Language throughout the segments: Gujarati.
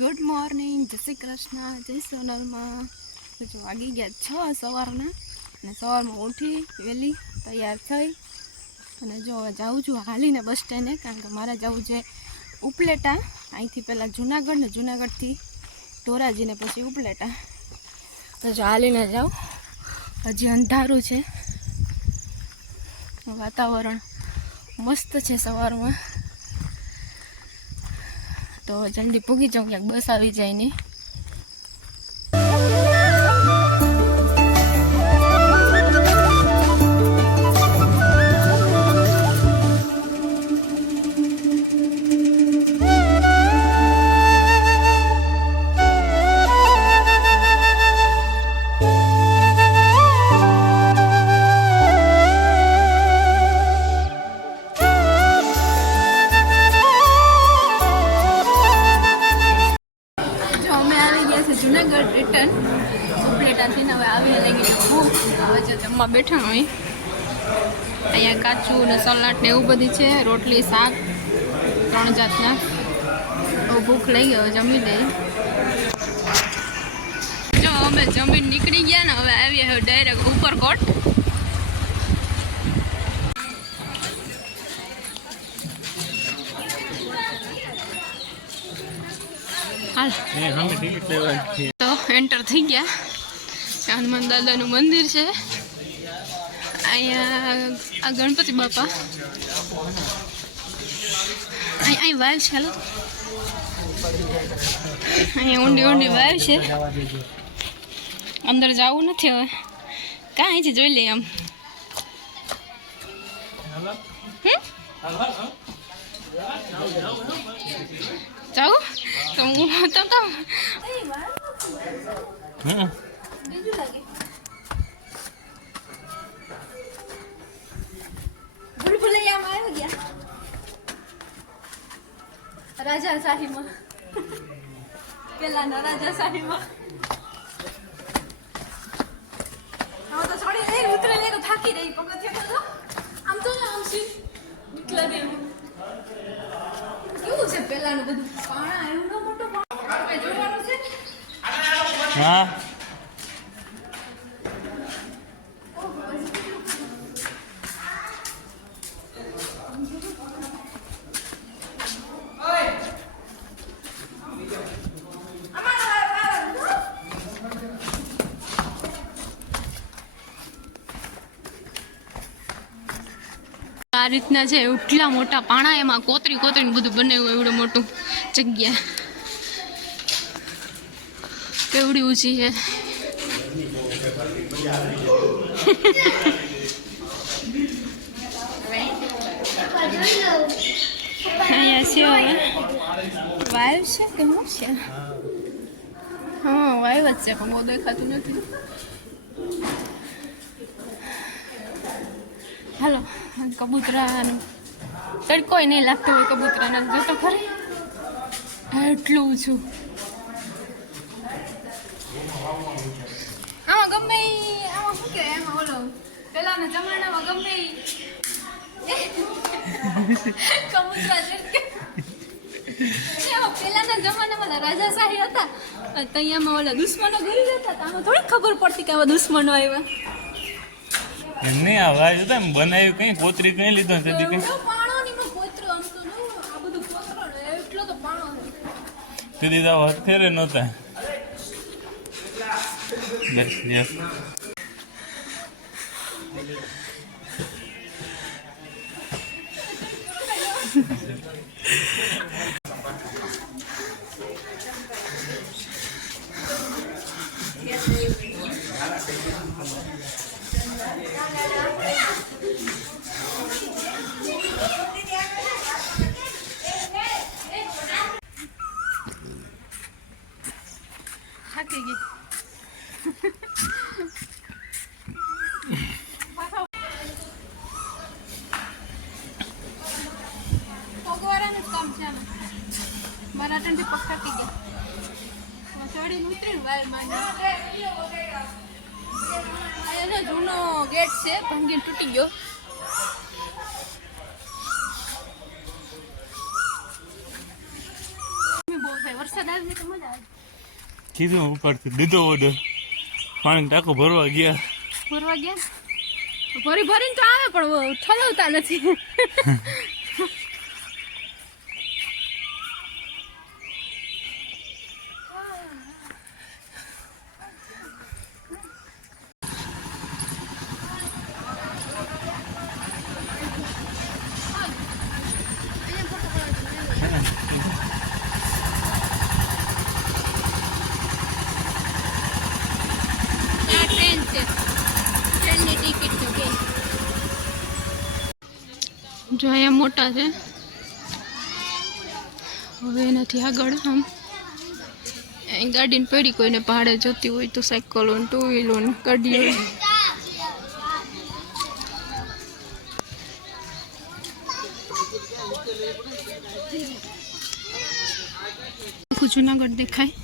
ગુડ મોર્નિંગ, જય શ્રી કૃષ્ણ, જય સોનલમાં. તો જો વાગી ગયા 6 સવારના અને સવારમાં ઉઠી વહેલી તૈયાર થઈ અને જો હવે જાઉં છું હાલીને બસ સ્ટેન્ડે, કારણ કે મારે જવું છે ઉપલેટા. અહીંથી પહેલાં જુનાગઢ ને જુનાગઢથી ધોરાજીને પછી ઉપલેટા. તો જો હાલીને જાઉં. હજી અંધારું છે, વાતાવરણ મસ્ત છે સવારમાં. તો જલ્દી પૂગી જાઉં, ક્યાંક બસ આવી જાય નહીં. જુનાગઢ રિટર્ન ઉપલેટાથી હવે આવીને લાગી ભૂખ. હવે જો જમવા બેઠા હોય, અહીંયા કાચું ને સલાડ ને એવું બધી છે, રોટલી શાક 3 જાતના. બહુ ભૂખ લઈ ગયો, જમી દઈ. જો અમે જમીન નીકળી ગયા ને હવે આવીએ હવે ડાયરેક્ટ ઉપરકોટ. તો એન્ટર થઈ ગયા. હનુમાન દાદાનું મંદિર છે અહીંયા. આ ગણપતિ બાપા અહીં વાવ છે. હાલો, અહીંયા ઊંડી ઊંડી વાવ છે. અંદર જવું નથી હવે, કાં અહીંથી જોઈ લઈએ આમ. જાઉં તો હું તો રાજા શાહીમાં પેલાના રાજા શાહીમાં તો છોડી લઈ ઉતરે લે તો થાકી રહી પગથિયા તો આમ તો આમ સી નીકળે એવું કેવું છે પેલાનું બધું. પાણા એવડો મોટો પાણા જોવાનું છે. હા આ રીતના છે, એટલા મોટા પાણા, એમાં કોતરી કોતરીને બધું બનાવ્યું. એવડું મોટું જગ્યા, કેવડી ઊંચી છે. અહીંયા છે હવે વાઈવ છે કે શું છે? હા વાઈવ જ છે, પણ બહુ દેખાતું નથી. હાલો, કબૂતરાનું તડકોય નહીં લાગતો હોય કબૂતરાના. જોતો ખરી એટલું ઊંચું. આમાં ગમે આમાં શું કહેવાય, એમાં ઓલો પેલાના જમાનામાં ગમે કબૂતરા છે. પેલાના જમાનામાં રાજાશાહી હતા, ત્યાંમાં ઓલા દુશ્મનો ઘરી જતા હતા. આમાં થોડી ખબર પડતી કે આવા દુશ્મનો આવ્યા. એમને આવાજ હતા એમ બનાવ્યું, કઈ કોતરી કઈ લીધો છે કઈ સીધી તો હથેરે નહોતા. યસ યસ થાકી ગઈ. પગવાળાનું જ કામ છે આમાં. મારા ઠંડી પગ થાકી ગયા. ચડીને ઉતરીને વાયરમાં જૂનો ગેટ છે, ભાંગીને તૂટી ગયો. બહુ થાય વરસાદ આવી તો મજા આવે. કીધું ઉપરથી દીધો ઓર્ડર, પાણી ટાંકો ભરવા ગયા. ભરવા ગયા ભરીને તો આવે પણ ઠલવતા નથી. જો અહીંયા મોટા છે, હવે એનાથી આગળ આમ અહીં ગાડીને પડી કોઈને ભાડે જતી હોય તો સાયકલો ને ટુ વ્હીલો ને ગાડીઓ. આખું જુનાગઢ દેખાય.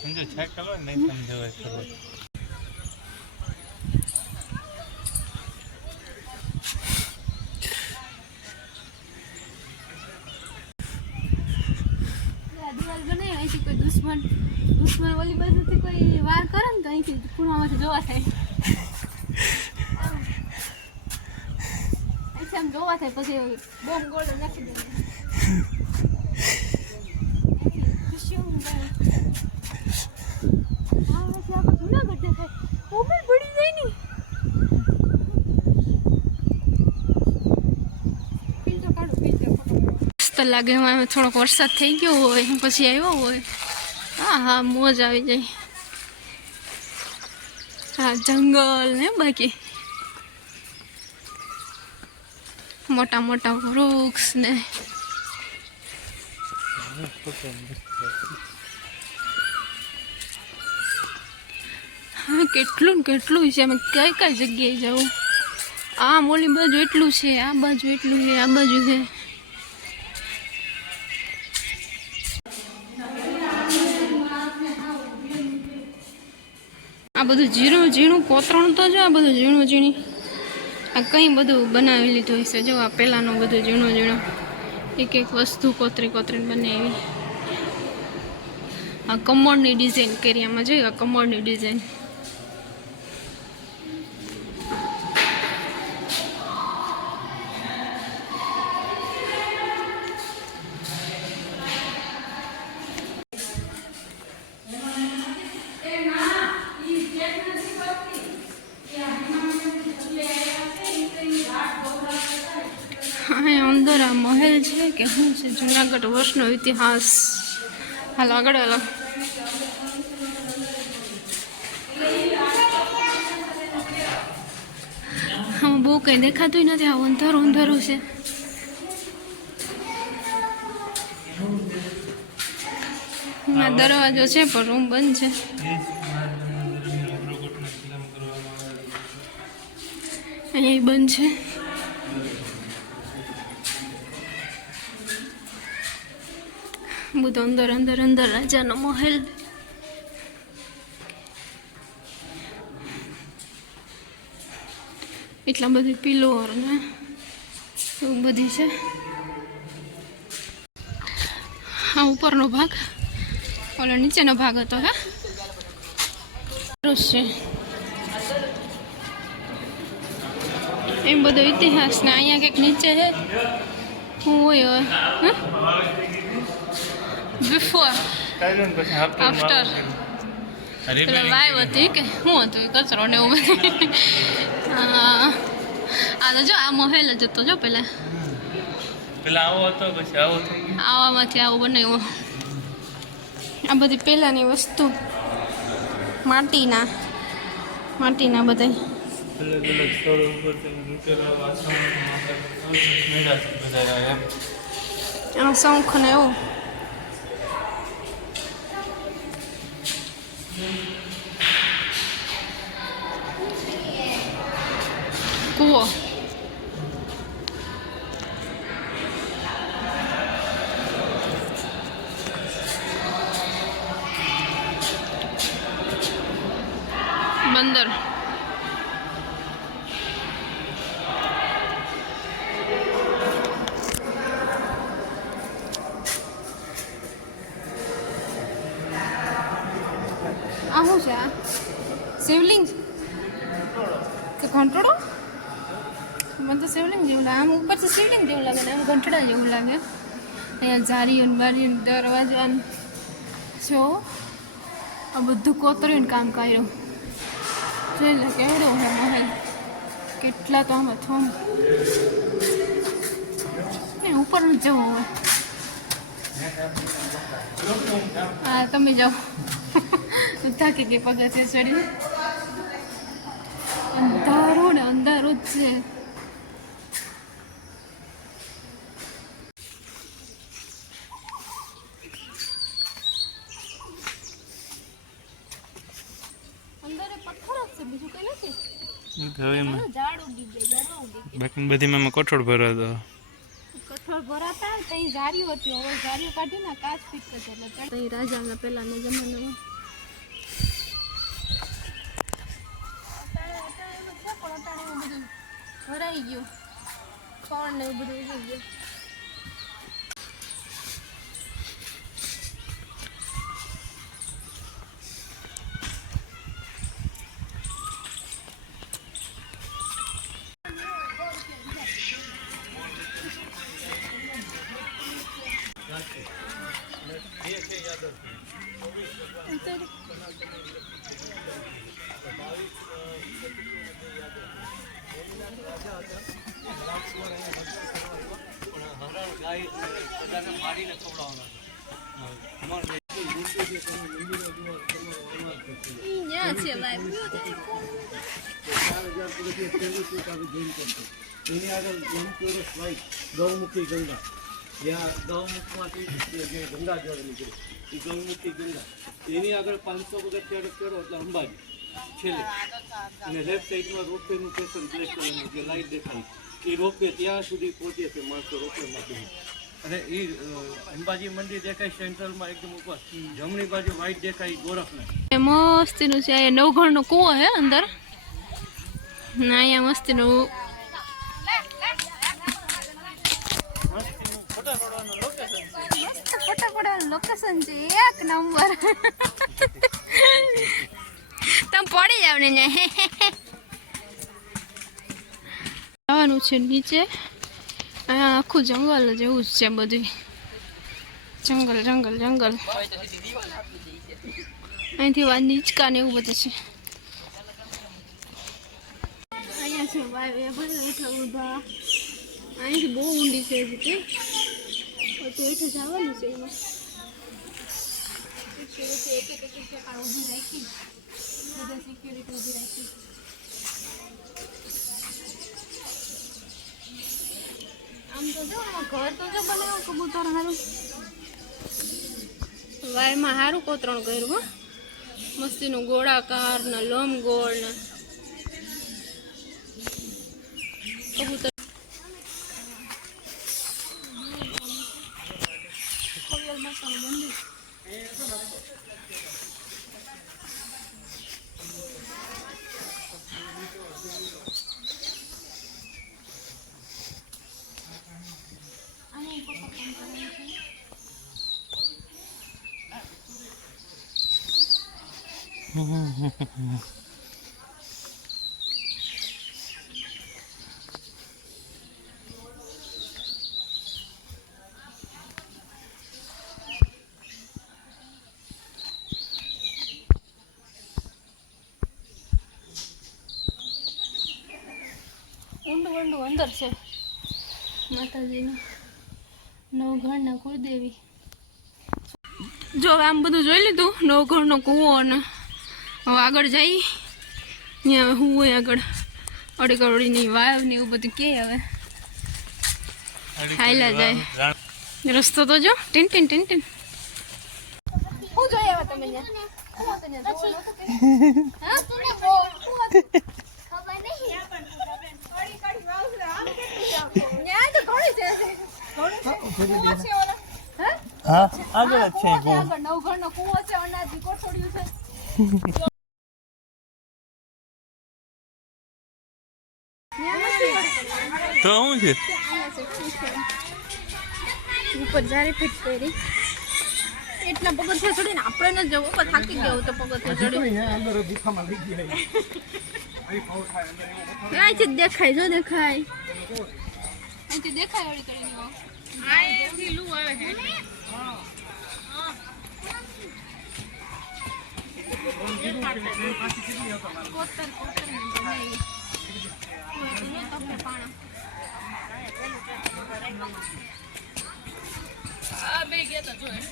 સમજો સાયકલ હોય નહીં સમજાવાય ખબર. દિવાલ બનાવી અહીંથી કોઈ દુશ્મન ઓલી બાજુથી કોઈ વાર કરે ને તો અહીંથી ખૂણામાંથી જોવા થાય. અહીંથી આમ જોવા થાય પછી બોમ્બ ગોળ નાખી દે. લાગે એમાં થોડોક વરસાદ થઈ ગયો હોય પછી આવ્યો હોય. હા મોજ આવી જાય. હા જંગલ ને બાકી મોટા મોટા વૃક્ષ ને હા કેટલું છે. અમે કઈ જગ્યાએ જવું. આ મોલી બાજુ એટલું છે, આ બાજુ એટલું છે, આ બાજુ છે. આ બધું ઝીણું કોતરણ તો જો, આ બધું ઝીણી આ કંઈ બધું બનાવી લીધું હશે. જો આ પહેલાંનું બધું ઝીણું એક વસ્તુ કોતરીને બનાવી. આ કમળની ડિઝાઇન કરી, આમાં જોયું આ કમળની ડિઝાઇન. અંદર આ મહેલ છે કે શું છે? જુનાગઢ વર્ષનો ઇતિહાસ. હાલો આગળ હાલો. આમાં બહુ કંઈ દેખાતું નથી. આ અંધારું છે. આ દરવાજો છે પણ રૂમ બંધ છે. અહીંયા બંધ છે. બધું અંદર રાજાનો મહેલ. એટલા બધી પિલોર ને એવું બધી છે. આ ઉપરનો ભાગ, ઓલો નીચેનો ભાગ હતો. હા છે એમ બધો ઇતિહાસ ને. અહીંયા કંઈક નીચે છે શું હોય હવે? બિફોર આફ્ટર વાઈવ હતી કે શું હતું એ કચરો ને એવું બધું. આ તો જો આ મહેલ જ હતો. જો પેલા આવો હતો પછી આવો આવામાંથી આવું બનાવ્યું. આ બધી પહેલાંની વસ્તુ માટીના બધા અલગ સ્થળો ઉપર આ શંખ ને એવું. કૂવો બંદર ઘંટડો મને તો શિવલિંગ જેવું લાગે, આમ ઉપરથી શિવલિંગ જેવું લાગે ને આમ ઘંટડા જેવું લાગે. અહીંયા જારીઓ ને બારીઓ ને દરવાજા જો આ બધું કોતરીને કામ કર્યું છે. એટલે કેવડો હે મહેલ, કેટલા તો આમાં થોમ ઉપર જ જવું હવે. હા તમે જાઓ, થાકી ગઈ પગથિયે ચડી. અંધારું ને અંધારું જ છે. અંદર પથ્થર જ છે, બીજું કઈ નથી. ઝાડ ઉગી ગયા, ઝાડવા ઉગી ગયા. બાકી બધી માં કઠોળ ભર્યો હતો. કઠોળ ભરાતા ત્યાં ઝારીઓ હતી, હવે ઝારીઓ કાઢીને કાચ ફિટ કરતા હતા. ત્યાં રાજાના પહેલાના જમાનામાં ભરાઈ ગયું, ખોળ ને એવું બધું ઉગી ગયું. એની આગળ ગૌમુખી ગંગા, જ્યાં ગૌમુખમાંથી જે ગંગા જળ નીકળે એ ગૌમુખી ગંગા, એની આગળ 500 પગથિયા ચડો એટલે અંબાજી છેલ્લે. અને લેફ્ટ સાઈડમાં રોપવેનું સ્ટેશન બ્લેક કલરનું જે લાઇટ દેખાય એ રોપવે ત્યાં સુધી પહોંચે છે માણસો રોપવેમાંથી. અને એ અંબાજી મંદિર દેખાય સેન્ટ્રલમાં એકદમ ઉપર, જમણી બાજુ વ્હાઈટ દેખાય ગોરખનાથ. મસ્તીનું છે. અહીંયા નવઘણનો કૂવો હે અંદર ના, અહીંયા મસ્તીનું ફોટા પડવાનું લોકેશન છે એક નંબર. તમે પડી જાવ ને જવાનું છે નીચે. અહીંયા આખું જંગલ જેવું જ છે, બધું જંગલ જંગલ જંગલ. અહીંથી વાત નીચકા ને એવું બધું છે. અહીંયા છે ભાઈ એ બધા હેઠા ઊભા. અહીંથી બહુ ઊંડી છે હજી તો હેઠા જવાનું છે. એમાં સિક્યુરિટી એક ઊભી રાખી, બધા સિક્યુરિટી ઊભી રાખી. આમ તો જો ઘર તો જો બનાવ્યું કબૂતર સારું, વાયમાં સારું કોતરણ કર્યું હો, મસ્તીનું ગોળાકાર ને લંબગોળ ને કબૂતર. ઊંડું ઊંડું અંદર છે માતાજીનું નવઘણના કુળદેવી. જો આમ બધું જોઈ લીધું, નવઘણનો કૂવો અને હવે આગળ જઈ ત્યાં હું હોય આગળ અડી કરોડીની વાવ ને એવું બધું કે હવે હાયલા જાય. રસ્તો તો જો ટીન ટીન ટીન ટીન. શું જોઈ આવ્યા તમે આગળ જ છે નવઘણનો કૂવો છે, અનાજી કોઠોડિયું છે. તો શું છે ઉપર જારી ફિટ કરી એટલા પગથિયા ચડીને આપણે ન જવું, પણ થાકી ગયો તો પગથિયા ચડી. અહીંથી જ દેખાય જો દેખાય અહીંથી દેખાય ઓળી કરીને કોતર કોતર ને બનાવી તમને પાણા આ બે ગયા તો જોઈ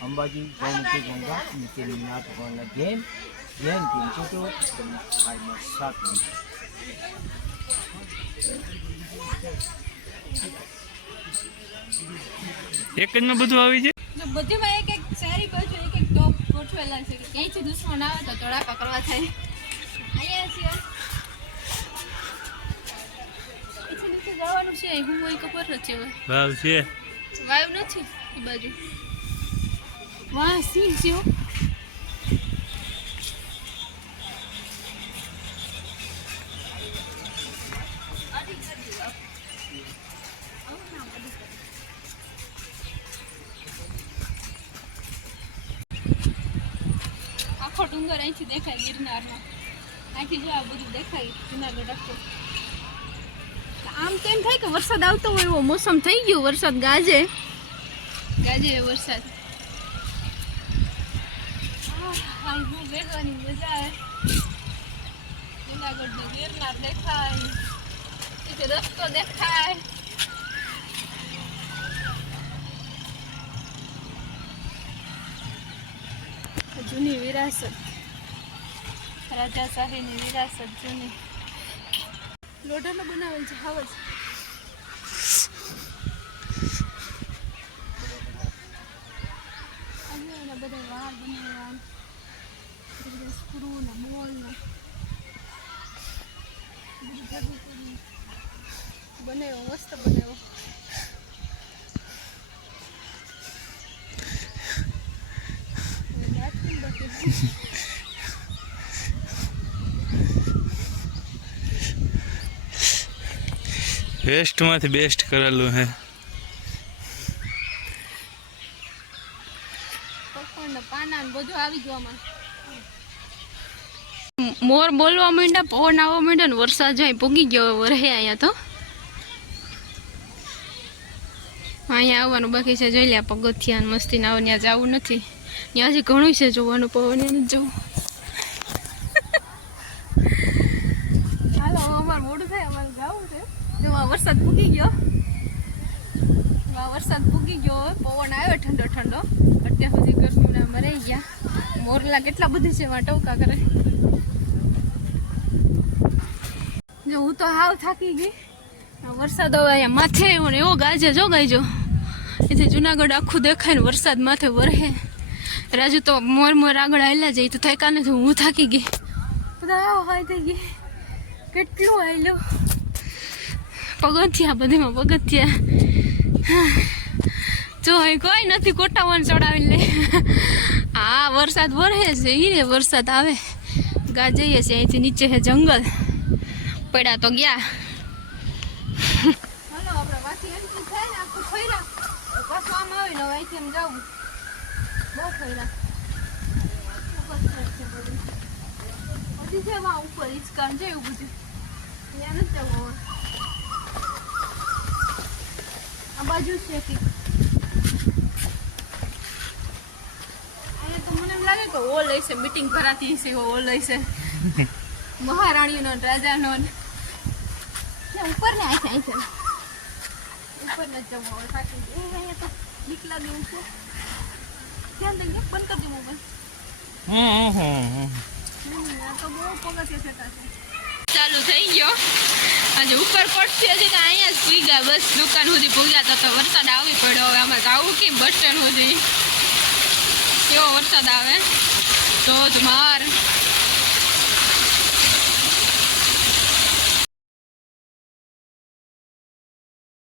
અંબાજી ગૌમુખી ગંગા નીચેની નાથ ભગવાનના જૈન પિંચોટો 7 એક જ માં બધું આવી જાય. બધીમાં એક એક શહેરી બાજુ એક એક ટોપ ગોઠવેલા છે કે ક્યાંયથી દુશ્મન આવે તો ધડાકા કરવા થાય. અહીંયા છે નીચે જવાનું છે હું કોઈ ખબર નથી હવે ભાવ છે વાયુ નથી એ બાજુ વાહ સિંહ છે આખો ડુંગર અહીંથી દેખાય ગિરનારનો અહીંથી જો આ બધું દેખાય જુનાગઢ આખો આમ તેમ થાય કે વરસાદ આવતો હોય એવો મોસમ થઈ ગયો વરસાદ ગાજે વરસાદ હું બેસવાની મજા આવે જુનાગઢનો ગિરનાર દેખાય એટલે રસ્તો દેખાય જૂની વિરાસત રાજાશાહીની વિરાસત જૂની લોઢાનો બનાવેલ છે હાવજ અહીંયા બધા વાળ બનાવ્યા સ્ક્રૂ ને મોલ ને બનાવ્યો મસ્ત બનાવ્યો વેસ્ટ માંથી બેસ્ટ કરેલું હે. બધું આવી ગયું મોર બોલવા માંડ્યા પવન આવવા માંડ્યો ને વરસાદ જાય પૂગી ગયો વરહે અહીંયા તો અહીંયા આવવાનું બાકી છે જોઈ લે પગથિયા મસ્તી ના ત્યાં જવું નથી ત્યાં હજી ઘણું છે જોવાનું પવન નથી જવું હાલો અમારે મોડું થાય અમારે જવું છે જો વરસાદ પૂગી ગયો પવન આવ્યો ઠંડો ઠંડો અત્યાર સુધી ગરમીના મરાઈ ગયા મોરલા કેટલા બધી છે એમાં ટોકા કરે જો હું તો હાવ થાકી ગઈ વરસાદ હવે અહીંયા માથે આવ્યો ને એવો ગાજે જો ગાયજો એથી જુનાગઢ આખું દેખાય ને વરસાદ માથે વરહે રાજુ તો મોર આગળ હાલ્યા જાય તો થાય કાને હું થાકી ગઈ બધા આવો હાય થઈ ગઈ કેટલું હાલ્યો પગથિયા બધીમાં પગથિયા જો અહીં કોઈ નથી કોટાવાન ચડાવી લે હા વરસાદ વરહે છે હીરે વરસાદ આવે ગા જઈએ છે અહીંથી નીચે છે જંગલ પડ્યા તો ગયા હાલો આપણે વાથી એન્ટ્રી થાય ને આખું ફર્યા પાછું આમ આવીને હવે અહીંથી એમ જવું બહુ ફર્યા હજી છે વા ઉપર હિચકાન છે એવું બધું ત્યાં નથી જવું હવે આ બાજુ છે કે અહીંયા તો મને એમ લાગે કે હોલ હશે મીટિંગ ભરાતી હશે હોલ હશે મહારાણીનો રાજાનો ઉપર ને અહીં છે ઉપર ને જવું હવે સાચું અહીંયા તો બીક લાગે એવું છે ધ્યાન દે બંધ કરી દે મોબાઈલ આ તો બહુ પગથિયા થતા છે ચાલુ થઈ ગયો આજે ઉપર પડશે હજી તો અહીંયા જ સુઈ ગયા બસ દુકાન સુધી ભૂગ્યા તો વરસાદ આવી પડ્યો હવે આમાં આવું કે બસ સ્ટેન્ડ સુધી કેવો વરસાદ આવે ધોધમાર